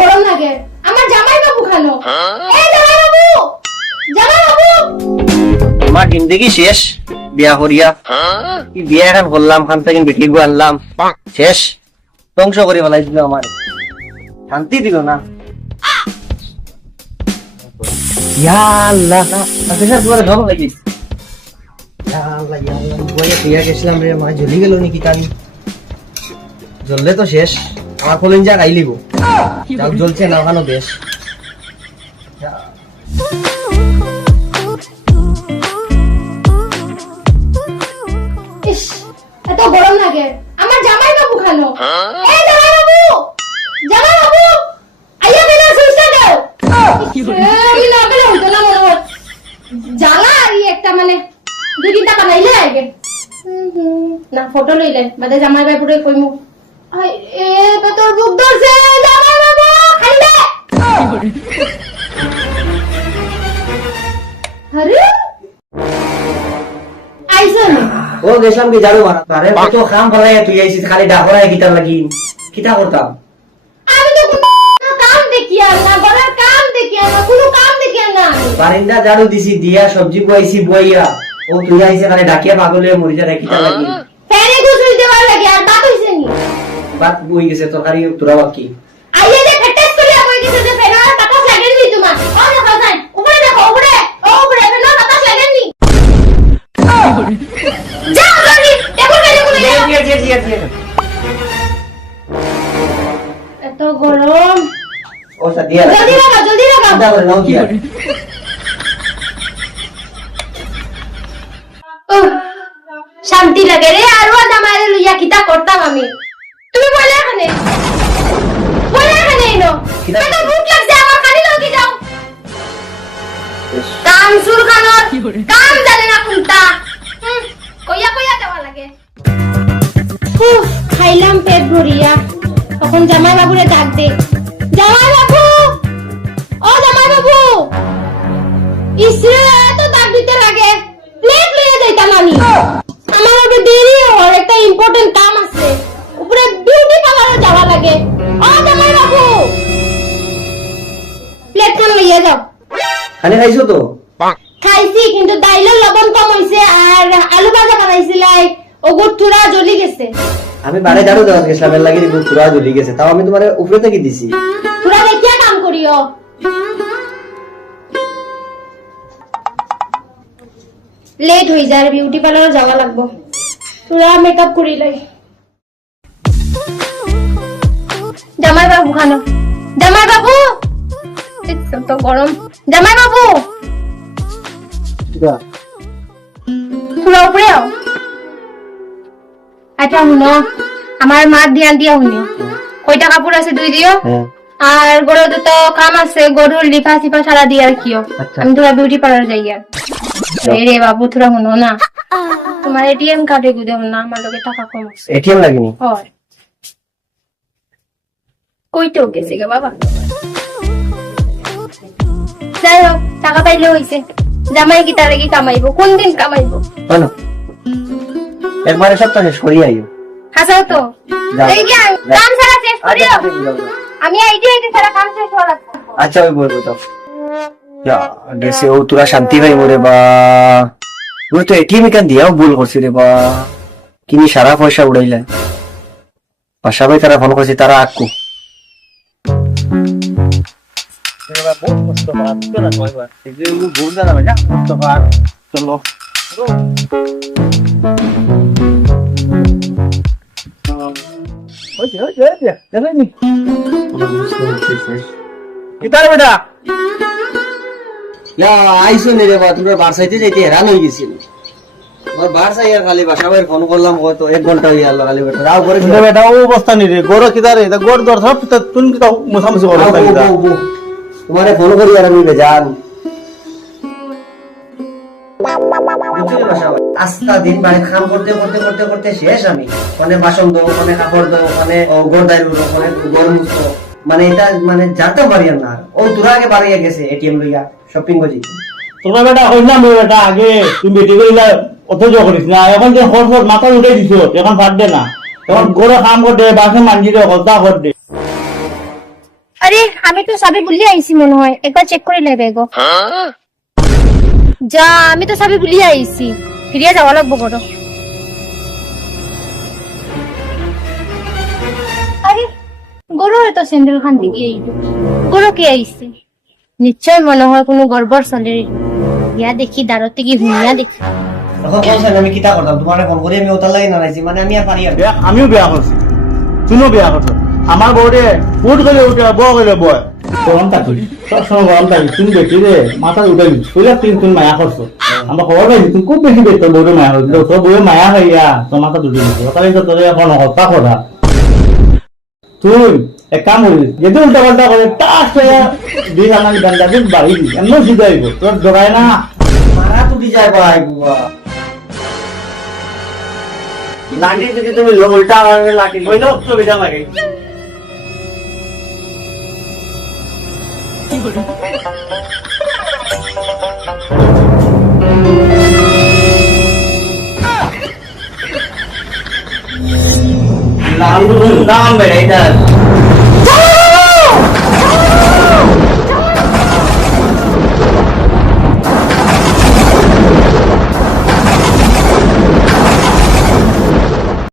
গরম লাগে আমার জামাই বাবু খানো এই জামাই বাবু তোমার জিন্দগি শেষ বিয়া করিয়া কি বিয়া এখন করলাম খান থেকে বেটি গু আনলাম শেষ ধ্বংস করে ফেলাইছিল আমার শান্তি দিল না ইয়া আল্লাহ আচ্ছা তোমার ভালো লাগিস ইয়া আল্লাহ বইয়া বিয়া গেছিলাম রে মা জ্বলি গেল নাকি কালি জ্বললে তো শেষ আমার ফলিন যা গাইলিব যাও জ্বলছে না ওখানে বেশ ইস এত গরম লাগে আমার জামাই বাবু খানো এই জামাই বাবু আইয়া বেলা সুইচটা দাও এই না বেলা হইতো না মনে হয় জ্বালা এই একটা মানে 2 টাকা নাইলে আগে না ফটো লইলে বাদে জামাই বাবুরে কইমু আই এ তো তোর বুক ধরছে জামাই বাবু খাইলে আরে আইসন ও গেছিলাম কি ঝাড়ু মারা আরে কত কাম ফলাই তুই আইছিস খালি ডাকরায় গিটার লাগি কিটা করতাম আমি তো কোনো কাম দেখি আর না ঘরের কাম দেখি আর না কোনো কাম দেখি আর না বারিন্দা ঝাড়ু দিছি দিয়া সবজি বইছি বইয়া ও তুই আইছে খালি ডাকিয়া পাগল হয়ে মরি যা কিটা লাগি ফেরে গুছুই দেওয়ার লাগে আর বাত হইছে নি বাত বই গেছে তরকারি তোরা বাকি আইয়া যে ফেটেস করিয়া কই গেছে যে ফেরা বাতাস লাগেন নি তোমার ও দেখো যাই উপরে দেখো উপরে ও উপরে ফেরা বাতাস লাগেন নি যাও জলদি টেবল মেরে কোলে যাও এত গরম ও সা দিয়া জলদি লাগাও দাও নাও দিয়া শান্তি লাগে রে আর ও জামাইরে লইয়া কিতা করতাম আমি তুমি বলে এখানে এনো এত ভুক লাগছে আমার খালি লগে যাও কাম শুরু কানো কাম জানে না কোনটা কইয়া দেওয়া লাগে খাইলাম পেট ভরিয়া তখন জামাই বাবুরে ডাক দে জামাই বাবু ও জামাই বাবু ইসরে এত ডাক দিতে লাগে প্লেট লইয়া যাইতাম আমি আমার আবার দেরি হওয়ার একটা ইম্পর্টেন্ট কাম আছে উপরে বিউটি পার্লারে যাওয়া লাগে ও জামাই বাবু প্লেট খান লইয়া যাও খালি খাইছো তো খাইছি কিন্তু ডাইলের লবণ কম হইছে আর আলু ভাজা বানাইছিলাই ওগুর তুরা জ্বলি গেছে আমি বারে ঝাড়ু দেওয়া গেছিলাম এর লাগি পুরা জ্বলি গেছে তাও আমি তোমার উপরে থেকে দিছি তুরা দেখিয়া কাম করিও লেট হই যায় বিউটি পার্লারে যাওয়া লাগবো তুরা মেকআপ করিলাই জামাই বাবু খানো জামাই বাবু তো গরম জামাই বাবু তুরা উপরে আও আচ্ছা শুনো আমার মার ধ্যান দিয়া শুনিও কয়টা কাপড় আছে দুই দিও আর গরু তো কাম আছে গরুর লিফা সিফা সারা দিয়ে রাখিও আমি তোরা বিউটি পার্লার যাই আর রে বাবু তোরা শুনো না তোমার এটিএম কার্ডে গুদে না আমার লগে টাকা কম আছে এটিএম লাগিনি হয় কইতেও গেছে গা বাবা যাই হোক টাকা পাইলে হইছে জামাই কি তার কি কামাইবো কোন দিন কামাইবো বলো একবারে সব শেষ করি আইও হাসাও তো এই যে কাম সারা শেষ করিও আমি আইডি সারা কাম শেষ হওয়া লাগবে আচ্ছা ওই বলবো তো যা দেশে ও তোরা শান্তি ভাই মোরে বা তুই তো এটিএম কান দিয়াও ভুল করছিস রে বা কিনি সারা পয়সা উড়াইলা পাশা ভাই তারা ফোন করছে তারা আকু চলো কিতারে বেটা আইসো নি রে বা তোমরা বারসাইতে যাইতে হেরান হয়ে গেছিল আমার বারসাই আর খালি বাসা ভাই ফোন করলাম হয়তো 1 ঘন্টা হয়ে গেল খালি বেটা রাও করে বেটা ও অবস্থা নি রে গরো কিতারে তা গর দর সব তুন কি মুসামসি অবস্থা কিতা তোমারে ফোন করি আর আমি বেজান আস্তা দিন বাড়ি কাম করতে শেষ আমি মানে বাসন দো মানে কাপড় দো মানে গোড়দাই উড়ো মানে গরম মুছো মানে এটা মানে যাতে পারি না ও তোরা আগে বাড়িয়ে গেছে এটিএম লইয়া শপিং করি তোমরা বেটা হইলাম বেটা আগে তুমি বেটি কইলা অথচ করিস না এখন যে হট মাথা উঠাই দিছো এখন ফাট দে না এখন গরো কাম করতে বাসন মানজি দে কথা কর দে আরে আমি তো চাবি ভুলিয়ে আইছি মনে হয়, একবার চেক করে নেবে গো। যা, আমি তো চাবি ভুলিয়ে আইছি, ফিরিয়ে যাওয়া লাগবো করো। আরে গরুর তো স্যান্ডেল খান দিকে আইলো, গরু কে আইছে? নিশ্চয় মনে হয় কোনো গড়বড় চলে। ইয়া দেখি দাঁড়তে কি হুইয়া দেখি। এখন বলছেন আমি কিতা করতাম, তোমার ফোন করে আমি ওটার লাগি নানাইছি, মানে আমি আর পারি আর আমিও বেয়া করছি, তুমিও বেয়া করছো। আমার বউরে উঠ গেলে উঠে বউ গেলে বয়, গরম থাকি সবসময় গরম থাকি। তুমি বেশি রে মাথা উঠাইলি তুই তুমি মায়া করছো। আমরা খবর পাইছি তুমি খুব বেশি বেশ তোর বউরে মায়া করছো, তোর বউরে মায়া হইয়া তোর মাথা উঠে দিচ্ছ। তাহলে তো তোর এখন হত্যা করা। তুই এক কাম করিস, যদি উল্টা পাল্টা করে তার দিন আমার গান্ডা দিন বাড়ি দিস, এমন সিধাইব তোর জোগায় না। মারা টুটি যায় ভাই বুয়া। লাঠি যদি তুমি উল্টা লাঠি বইলেও সুবিধা লাগে। দাম বেড়ে এটা